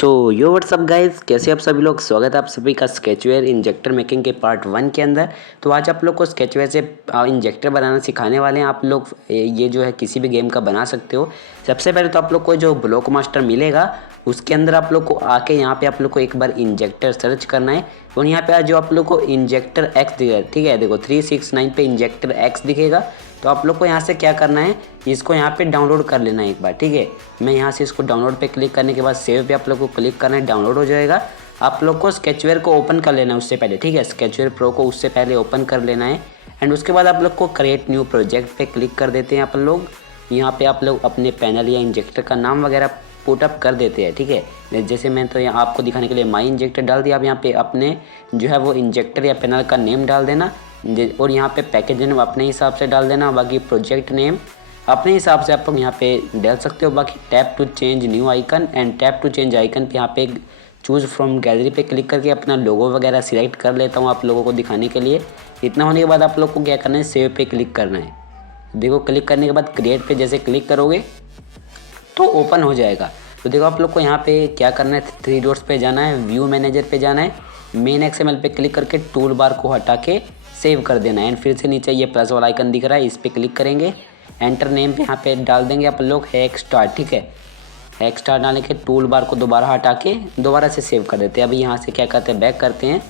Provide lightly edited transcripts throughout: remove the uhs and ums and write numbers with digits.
सो यो WhatsApp guys, कैसे आप सभी लोग। स्वागत है आप सभी का स्केचवेयर इंजेक्टर मेकिंग के पार्ट 1 के अंदर। तो आज आप लोग को स्केचवेयर से इंजेक्टर बनाना सिखाने वाले हैं। आप लोग ये जो है किसी भी गेम का बना सकते हो। सबसे पहले तो आप लोग को जो ब्लॉक मास्टर मिलेगा उसके अंदर आप लोग को आके यहाँ पे आप लोग को एक बार इंजेक्टर सर्च करना है। और यहाँ पे जो आप लोग को इंजेक्टर एक्स दिखेगा, ठीक है, देखो 369 पे इंजेक्टर एक्स दिखेगा। तो आप लोग को यहाँ से क्या करना है, इसको यहाँ पे डाउनलोड कर लेना है एक बार, ठीक है। मैं यहाँ से इसको डाउनलोड पे क्लिक करने के बाद सेव पे आप लोग को क्लिक करना है, डाउनलोड हो जाएगा। आप लोग को स्केचवेयर को ओपन कर लेना है उससे पहले, ठीक है, स्केचवेयर प्रो को उससे पहले ओपन कर लेना है। एंड उसके बाद आप लोग को क्रिएट न्यू प्रोजेक्ट पे क्लिक कर देते हैं। अपन लोग यहाँ पे आप लोग अपने पैनल या इंजेक्टर का नाम वगैरह पुटअप कर देते हैं, ठीक है। जैसे मैं तो यहाँ आपको दिखाने के लिए माई इंजेक्टर डाल दिया। आप यहाँ पे अपने जो है वो इंजेक्टर या पैनल का नेम डाल देना और यहाँ पे पैकेज नेम अपने हिसाब से डाल देना। बाकी प्रोजेक्ट नेम अपने हिसाब से आप लोग यहाँ पे डाल सकते हो। बाकी tap to change new icon and tap to change icon पे यहाँ पे चूज़ फ्रॉम गैलरी पे क्लिक करके अपना लोगो वगैरह सिलेक्ट कर लेता हूँ आप लोगों को दिखाने के लिए। इतना होने के बाद आप लोग को क्या करना है, सेव पे क्लिक करना है। देखो क्लिक करने के बाद क्रिएट पे जैसे क्लिक करोगे तो ओपन हो जाएगा। तो देखो आप लोग को यहाँ पे क्या करना है, 3 डॉट्स पे जाना है, व्यू मैनेजर पे जाना है, मेन एक्सएमएल पे क्लिक करके टूल बार को हटा के सेव कर देना है। एंड फिर से नीचे ये प्लस वाला आइकन दिख रहा है, इस पर क्लिक करेंगे। एंटर नेम पे यहाँ पे डाल देंगे आप लोग हैक स्टार, ठीक है। हैक स्टार डालने के टूल बार को दोबारा हटा के दोबारा से सेव कर देते हैं। अभी यहाँ से क्या करते हैं, बैक करते हैं।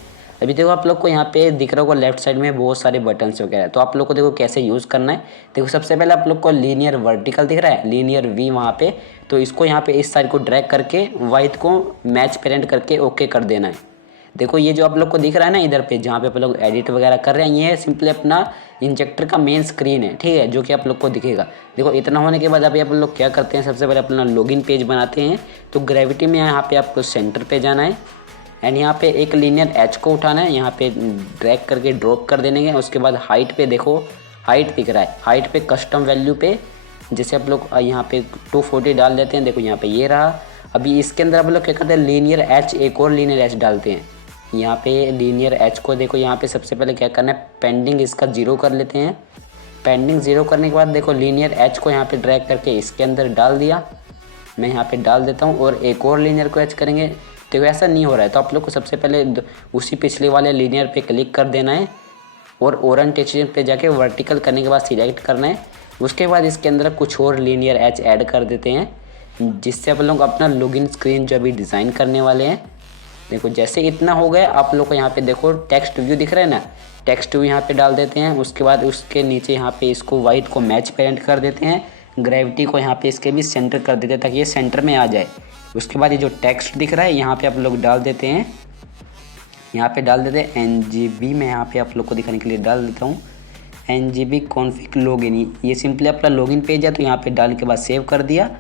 अभी देखो आप लोग को यहाँ पे दिख रहा होगा लेफ्ट साइड में बहुत सारे बटन्स वगैरह। तो आप लोग को देखो कैसे यूज़ करना है। देखो सबसे पहले आप लोग को लीनियर वर्टिकल दिख रहा है, लीनियर वी वहाँ पे। तो इसको यहाँ पे इस साइड को ड्रैग करके वाइट को मैच पेरेंट करके ओके कर देना है। देखो ये जो आप लोग को दिख रहा है ना इधर पे, जहाँ पे आप लोग एडिट वगैरह कर रहे हैं, ये सिंपली अपना इंजेक्टर का मेन स्क्रीन है, ठीक है, जो कि आप लोग को दिखेगा। देखो इतना होने के बाद अभी आप लोग क्या करते हैं, सबसे पहले अपना लॉगिन पेज बनाते हैं। तो ग्रेविटी में यहाँ पे आपको सेंटर पे जाना है एंड यहाँ पे एक लीनियर एच को उठाना है, यहाँ पे ड्रैग करके ड्रॉप कर देने के। उसके बाद हाइट पे देखो, हाइट दिख रहा है, हाइट पे कस्टम वैल्यू पे जैसे आप लोग यहाँ पे 240 डाल देते हैं। देखो यहाँ पे ये रहा। अभी इसके अंदर आप लोग क्या करते हैं, लीनियर एच, एक और लीनियर एच डालते हैं। यहाँ पे लीनियर एच को देखो यहाँ पे सबसे पहले क्या करना है, पेंडिंग इसका 0 कर लेते हैं। पेंडिंग 0 करने के बाद देखो लीनियर एच को यहाँ पे ड्रैग करके इसके अंदर डाल दिया, मैं यहाँ पे डाल देता हूँ। और एक और लीनियर को एच करेंगे। तो ऐसा नहीं हो रहा है, तो आप लोग को सबसे पहले उसी पिछले वाले लीनियर पे क्लिक कर देना है और ओरिएंटेशन पे जाके वर्टिकल करने के बाद सिलेक्ट करना है। उसके बाद इसके अंदर कुछ और लीनियर एच ऐड कर देते हैं, जिससे आप लोग अपना लॉगिन स्क्रीन जो अभी डिज़ाइन करने वाले हैं। देखो जैसे इतना हो गया, आप लोग को यहाँ पे देखो टेक्स्ट व्यू दिख रहा है ना, टेक्स्ट व्यू यहाँ पे डाल देते हैं। उसके बाद उसके नीचे यहाँ पे इसको वाइट को मैच पेरेंट कर देते हैं, ग्रेविटी को यहाँ पे इसके भी सेंटर कर देते हैं ताकि ये सेंटर में आ जाए। उसके बाद ये जो टेक्स्ट दिख रहा है यहाँ पे आप लोग डाल देते हैं, यहाँ पे डाल देते हैं NGB। मैं यहाँ पे आप लोग को दिखाने के लिए डाल देता हूँ NGB कॉन्फिग लॉगिन। ये सिंपली अपना लॉगिन पेज है, तो यहाँ पे डालने के बाद सेव कर दिया।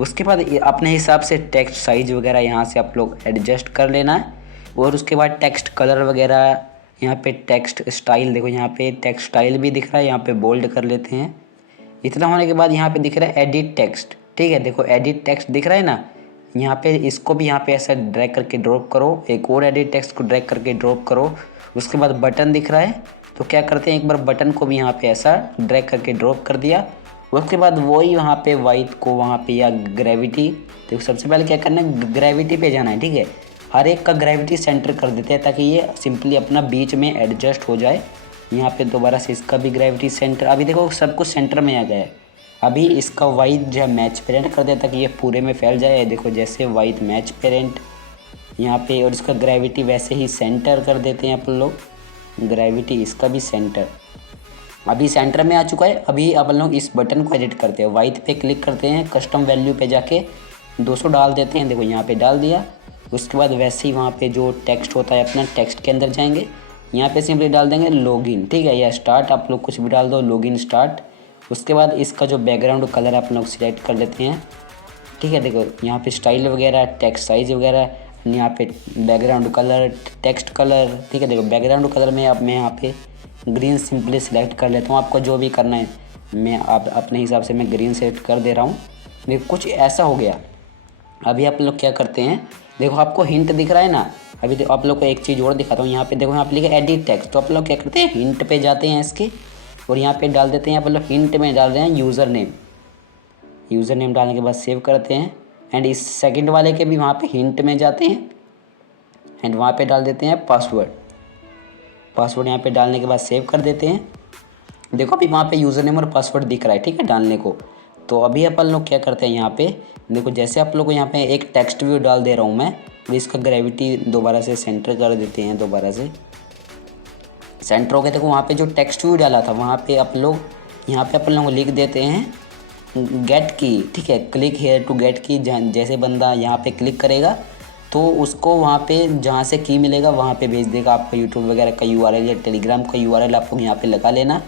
उसके बाद अपने हिसाब से टेक्स्ट साइज वगैरह यहाँ से आप लोग एडजस्ट कर लेना है। और उसके बाद टेक्स्ट कलर वगैरह, यहाँ पे टेक्स्ट स्टाइल, देखो यहाँ पे टेक्स्ट स्टाइल भी दिख रहा है, यहाँ पे बोल्ड कर लेते हैं। इतना होने के बाद यहाँ पे दिख रहा है एडिट टेक्स्ट, ठीक है। देखो एडिट टेक्स्ट दिख रहा है ना, यहाँ पे इसको भी यहाँ पे ऐसा ड्रैग करके ड्रॉप करो, एक और एडिट टेक्स्ट को ड्रैग करके ड्रॉप करो। उसके बाद बटन दिख रहा है, तो क्या करते हैं, एक बार बटन को भी यहाँ पे ऐसा ड्रैग करके ड्रॉप कर दिया। उसके बाद वही वहाँ पे वाइट को वहाँ पे या ग्रेविटी, देखो सबसे पहले क्या करना है, ग्रेविटी पे जाना है, ठीक है। हर एक का ग्रेविटी सेंटर कर देते हैं ताकि ये सिंपली अपना बीच में एडजस्ट हो जाए। यहाँ पे दोबारा से इसका भी ग्रेविटी सेंटर, अभी देखो सब कुछ सेंटर में आ गया है। अभी इसका वाइट जो है मैच पेरेंट कर देता ताकि ये पूरे में फैल जाए। देखो जैसे वाइट मैच पेरेंट यहाँ पे, और इसका ग्रेविटी वैसे ही सेंटर कर देते हैं अपन लोग, ग्रेविटी इसका भी सेंटर अभी सेंटर में आ चुका है। अभी अपन लोग इस बटन को एडिट करते हैं, वाइट पे क्लिक करते हैं, कस्टम वैल्यू पे जाके 200 डाल देते हैं। देखो यहाँ पे डाल दिया। उसके बाद वैसे ही वहाँ पे जो टेक्स्ट होता है अपना टेक्स्ट के अंदर जाएंगे, यहाँ पे सिंपली डाल देंगे लॉगिन, ठीक है, या स्टार्ट, आप लोग कुछ भी डाल दो, लॉगिन स्टार्ट। उसके बाद इसका जो बैकग्राउंड कलर आप लोग सिलेक्ट कर लेते हैं, ठीक है। देखो यहाँ पे स्टाइल वगैरह, टेक्स्ट साइज वगैरह, यहाँ पे बैकग्राउंड कलर, टेक्स्ट कलर, ठीक है। देखो बैकग्राउंड कलर में अब मैं यहाँ पे ग्रीन सिंपली सिलेक्ट कर लेता हूँ। आपको जो भी करना है, मैं आप अपने हिसाब से मैं ग्रीन सेलेक्ट कर दे रहा हूँ। देखो कुछ ऐसा हो गया। अभी आप लोग क्या करते हैं, देखो आपको हिंट दिख रहा है ना, अभी देखो आप लोग को एक चीज़ और दिखाता हूँ। यहाँ पे देखो यहाँ पे लिखा एडिट टेक्स्ट, तो आप लोग क्या करते हैं, हिंट पे जाते हैं इसके और यहाँ पे डाल देते हैं, आप लोग हिंट में डाल रहे हैं यूज़र नेम। यूज़र नेम डालने के बाद सेव करते हैं एंड इस सेकंड वाले के भी वहाँ पे हिंट में जाते हैं एंड वहाँ पे डाल देते हैं पासवर्ड यहाँ पे डालने के बाद सेव कर देते हैं। देखो अभी वहाँ पे यूज़र नेम और पासवर्ड दिख रहा है, ठीक है, डालने को। तो अभी अपन लोग क्या करते हैं, यहाँ पे देखो जैसे आप लोग को यहाँ पे एक टेक्स्ट व्यू डाल दे रहा हूँ मैं, तो इसका ग्रेविटी दोबारा से सेंटर कर देते हैं, दोबारा से सेंटर हो गया। देखो वहाँ पे जो टेक्स्ट व्यू डाला था वहाँ पे आप लोग यहाँ पे अपन लोग लिख देते हैं गेट की, ठीक है, क्लिक हेयर टू गेट की। जैसे बंदा यहाँ पे क्लिक करेगा तो उसको वहाँ पे जहाँ से की मिलेगा वहाँ पे भेज देगा। आपका यूट्यूब वगैरह का यूआरएल या टेलीग्राम का यूआरएल आप लोग यहाँ पे लगा लेना,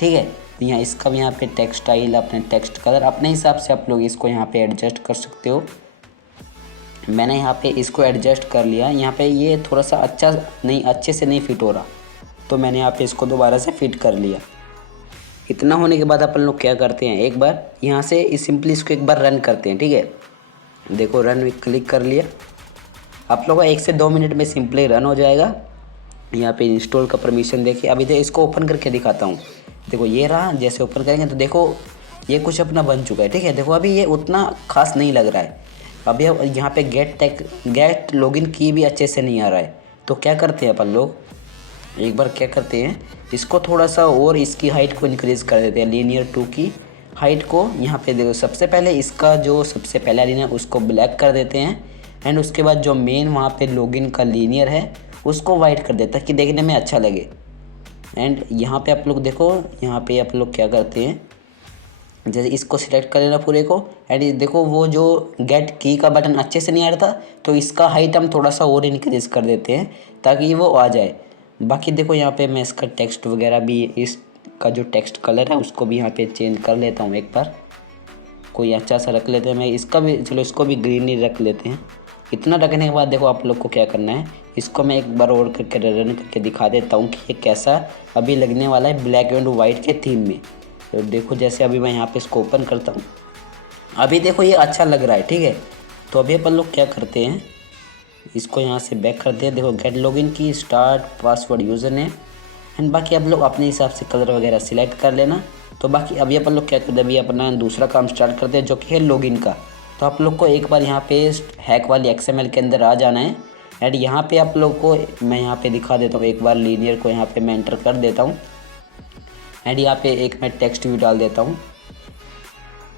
ठीक है। तो यहाँ इसका भी यहाँ पे टेक्स्ट स्टाइल, अपने टेक्स्ट कलर अपने हिसाब से आप लोग इसको यहाँ पे एडजस्ट कर सकते हो। मैंने यहाँ पे इसको एडजस्ट कर लिया। यहाँ पे ये थोड़ा सा अच्छे से नहीं फिट हो रहा, तो मैंने यहाँ पे इसको दोबारा से फिट कर लिया। इतना होने के बाद अपन लोग क्या करते हैं, एक बार यहाँ से सिंपली इसको एक बार रन करते हैं, ठीक है। देखो रन में क्लिक कर लिया। आप लोगों का 1 से 2 मिनट में सिंपली रन हो जाएगा। यहाँ पे इंस्टॉल का परमिशन देखिए। अभी देखो इसको ओपन करके दिखाता हूँ। देखो ये रहा, जैसे ओपन करेंगे तो देखो ये कुछ अपना बन चुका है, ठीक है। देखो अभी ये उतना खास नहीं लग रहा है। अभी यहाँ पे गेट लॉगिन की भी अच्छे से नहीं आ रहा है। तो क्या करते हैं अपन लोग, एक बार क्या करते हैं, इसको थोड़ा सा और इसकी हाइट को इंक्रीज़ कर देते हैं, लीनियर 2 की हाइट को। यहाँ पे देखो सबसे पहले इसका जो सबसे पहला लीनियर उसको ब्लैक कर देते हैं एंड उसके बाद जो मेन वहाँ पे लॉगिन का लीनियर है उसको वाइट कर देता है कि देखने में अच्छा लगे। एंड यहाँ पे आप लोग देखो, यहाँ पे आप लोग क्या करते हैं, जैसे इसको सिलेक्ट कर लेना पूरे को एंड देखो वो जो गेट की का बटन अच्छे से नहीं आ रहा था, तो इसका हाइट हम थोड़ा सा और इंक्रीज़ कर देते हैं ताकि वो आ जाए। बाकी देखो यहाँ पे मैं इसका टेक्स्ट वगैरह भी, इसका जो टेक्स्ट कलर है उसको भी यहाँ पे चेंज कर लेता हूँ। एक बार कोई अच्छा सा रख लेते हैं, मैं इसका भी, चलो इसको भी ग्रीन ही रख लेते हैं। इतना रखने के बाद देखो आप लोग को क्या करना है, इसको मैं एक बार और करके रन करके दिखा देता हूँ कि ये कैसा अभी लगने वाला है ब्लैक एंड वाइट के थीम में। तो देखो जैसे अभी मैं यहाँ पे इसको ओपन करता हूँ, अभी देखो ये अच्छा लग रहा है, ठीक है। तो अभी अपन लोग क्या करते हैं, इसको यहाँ से बैक करते हैं। देखो गेट लॉगिन की, start, password, user name and बाकी आप लोग अपने हिसाब से कलर वगैरह सिलेक्ट कर लेना। तो बाकी अभी अपन लोग क्या करते हैं, अभी अपना दूसरा काम स्टार्ट करते हैं जो कि है लॉगिन का। तो आप लोग को एक बार यहाँ पे हैक वाली XML के अंदर आ जाना है एंड यहाँ पे आप लोग को मैं यहाँ पे दिखा देता हूँ। एक बार लीनियर को यहाँ पे मैं एंटर कर देता हूँ एंड यहाँ पे एक मैं टेक्स्ट व्यू डाल देता हूँ,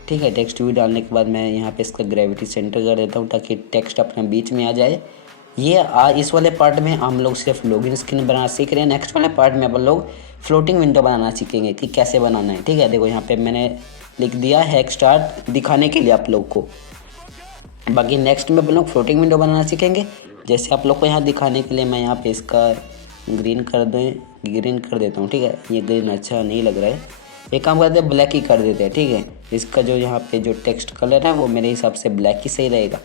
ठीक है। टेक्स्ट व्यू डालने के बाद मैं यहाँ पे इसका ग्रेविटी सेंटर कर देता हूँ ताकि टेक्स्ट अपने बीच में आ जाए। ये इस वाले पार्ट में हम लोग सिर्फ लॉगिन स्क्रीन बनाना सीख रहे हैं। नेक्स्ट वाले पार्ट में अपन लोग फ्लोटिंग विंडो बनाना सीखेंगे कि कैसे बनाना है, ठीक है। देखो यहाँ पे मैंने लिख दिया हैक स्टार्ट दिखाने के लिए आप लोग को। बाकी नेक्स्ट में अपन लोग फ्लोटिंग विंडो बनाना सीखेंगे। जैसे आप लोग को यहाँ दिखाने के लिए मैं यहाँ पे इसका ग्रीन कर देता हूँ, ठीक है। ये ग्रीन अच्छा नहीं लग रहा है, एक काम करते हैं ब्लैक ही कर देते हैं, ठीक है। इसका जो यहाँ पे जो टेक्स्ट कलर है वो मेरे हिसाब से ब्लैक ही सही रहेगा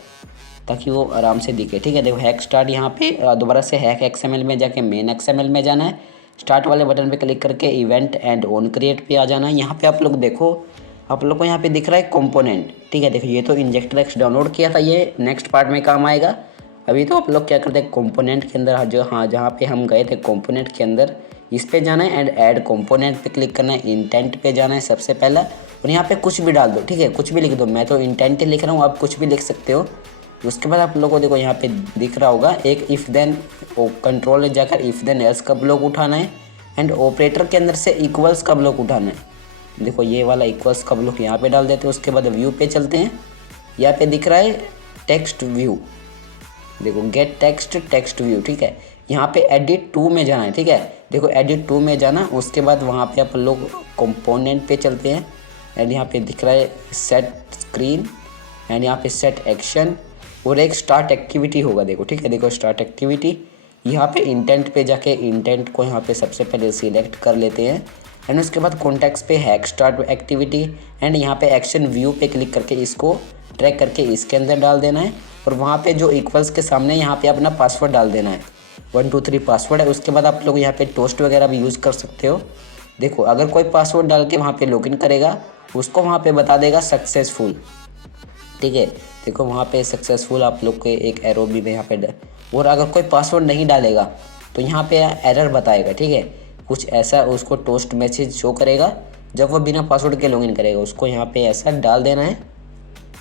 ताकि वो आराम से दिखे, ठीक है। देखो हैक स्टार्ट, यहाँ पे दोबारा से हैक XML में जाके मेन XML में जाना है। स्टार्ट वाले बटन पे क्लिक करके इवेंट एंड ऑन क्रिएट पे आ जाना है। यहाँ पे आप लोग देखो, आप लोग को यहाँ पे दिख रहा है कंपोनेंट, ठीक है। देखो ये तो इंजेक्टर X डाउनलोड किया था, ये नेक्स्ट पार्ट में काम आएगा। अभी तो आप लोग क्या करते हैं, कंपोनेंट के अंदर जो, हाँ, जहाँ पे हम गए थे कंपोनेंट के अंदर, इस पे जाना है एंड ऐड कंपोनेंट पे क्लिक करना है। इंटेंट पे जाना है सबसे पहला और यहाँ पे कुछ भी डाल दो, ठीक है, कुछ भी लिख दो। मैं तो इंटेंट ही लिख रहा हूँ, आप कुछ भी लिख सकते हो। उसके बाद आप लोगों को देखो यहाँ पे दिख रहा होगा एक इफ़ देन, कंट्रोल में जाकर इफ़ देन एल्स का ब्लॉक उठाना है एंड ऑपरेटर के अंदर से इक्वल्स का ब्लॉक उठाना है। देखो ये वाला इक्वल्स का ब्लॉक यहाँ पे डाल देते हैं। उसके बाद व्यू पे चलते हैं, यहाँ पे दिख रहा है टेक्स्ट व्यू, देखो गेट टेक्स्ट व्यू, ठीक है। यहाँ पे एडिट 2 में जाना है, ठीक है। देखो एडिट 2 में जाना, उसके बाद वहाँ पे आप लोग कंपोनेंट पे चलते हैं एंड यहाँ पे दिख रहा है सेट स्क्रीन एंड यहाँ पे सेट एक्शन और एक स्टार्ट एक्टिविटी होगा, देखो, ठीक है। देखो स्टार्ट एक्टिविटी, यहाँ पे इंटेंट पे जाके इंटेंट को यहाँ पे सबसे पहले सिलेक्ट कर लेते हैं एंड उसके बाद कॉन्टेक्स्ट पे हैक स्टार्ट एक्टिविटी एंड यहाँ पे एक्शन व्यू पे क्लिक करके इसको ट्रैक करके इसके अंदर डाल देना है और वहाँ पे जो इक्वल्स के सामने यहाँ पे अपना पासवर्ड डाल देना है। 1 2 3 पासवर्ड है। उसके बाद आप लोग यहाँ पे टोस्ट वगैरह भी यूज़ कर सकते हो। देखो अगर कोई पासवर्ड डाल के वहाँ पे लॉगिन करेगा उसको वहाँ पे बता देगा सक्सेसफुल, ठीक है। देखो वहाँ पे सक्सेसफुल आप लोग के एक एरो भी यहाँ पे, और अगर कोई पासवर्ड नहीं डालेगा तो यहाँ पे एरर बताएगा, ठीक है। कुछ ऐसा उसको टोस्ट मैसेज शो करेगा जब वो बिना पासवर्ड के लॉगिन करेगा। उसको यहाँ पे ऐसा डाल देना है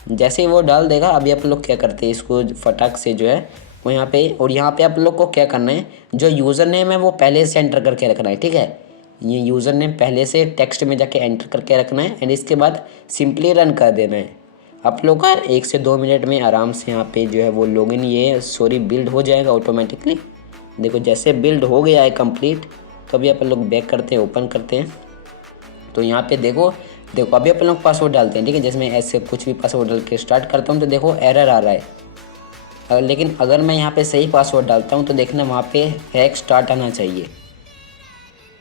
जैसे ही वो डाल देगा अभी आप लोग क्या करते हैं, इसको फटाक से जो है वो यहाँ पे, और यहाँ पे आप लोग को क्या करना है, जो यूज़र नेम है वो पहले से एंटर करके रखना है, ठीक है। ये यूज़र नेम पहले से टेक्स्ट में जाके एंटर करके रखना है एंड इसके बाद सिंपली रन कर देना है। आप लोग का 1 से 2 मिनट में आराम से यहाँ पे जो है वो लॉगिन ये सॉरी बिल्ड हो जाएगा ऑटोमेटिकली। देखो जैसे बिल्ड हो गया है कंप्लीट, तो अभी आप लोग बैक करते हैं, ओपन करते हैं। तो यहाँ पे देखो देखो अभी अपन लोग पासवर्ड डालते हैं, ठीक है। जैसे मैं ऐसे कुछ भी पासवर्ड डाल के स्टार्ट करता हूँ तो देखो एरर आ रहा है। लेकिन अगर मैं यहाँ पे सही पासवर्ड डालता हूँ तो देखना वहाँ पे हैक स्टार्ट आना चाहिए।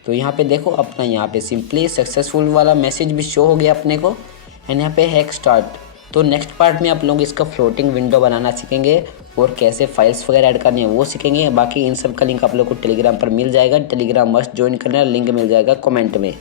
तो यहाँ पे देखो अपना यहाँ पे सिंपली सक्सेसफुल वाला मैसेज भी शो हो गया अपने को एंड यहाँ पे हैक स्टार्ट। तो नेक्स्ट पार्ट में आप लोग इसका फ्लोटिंग विंडो बनाना सीखेंगे और कैसे फाइल्स वगैरह ऐड करनी है वो सीखेंगे। बाकी इन सब का लिंक आप लोग को टेलीग्राम पर मिल जाएगा। टेलीग्राम मस्ट ज्वाइन करना, लिंक मिल जाएगा कमेंट में।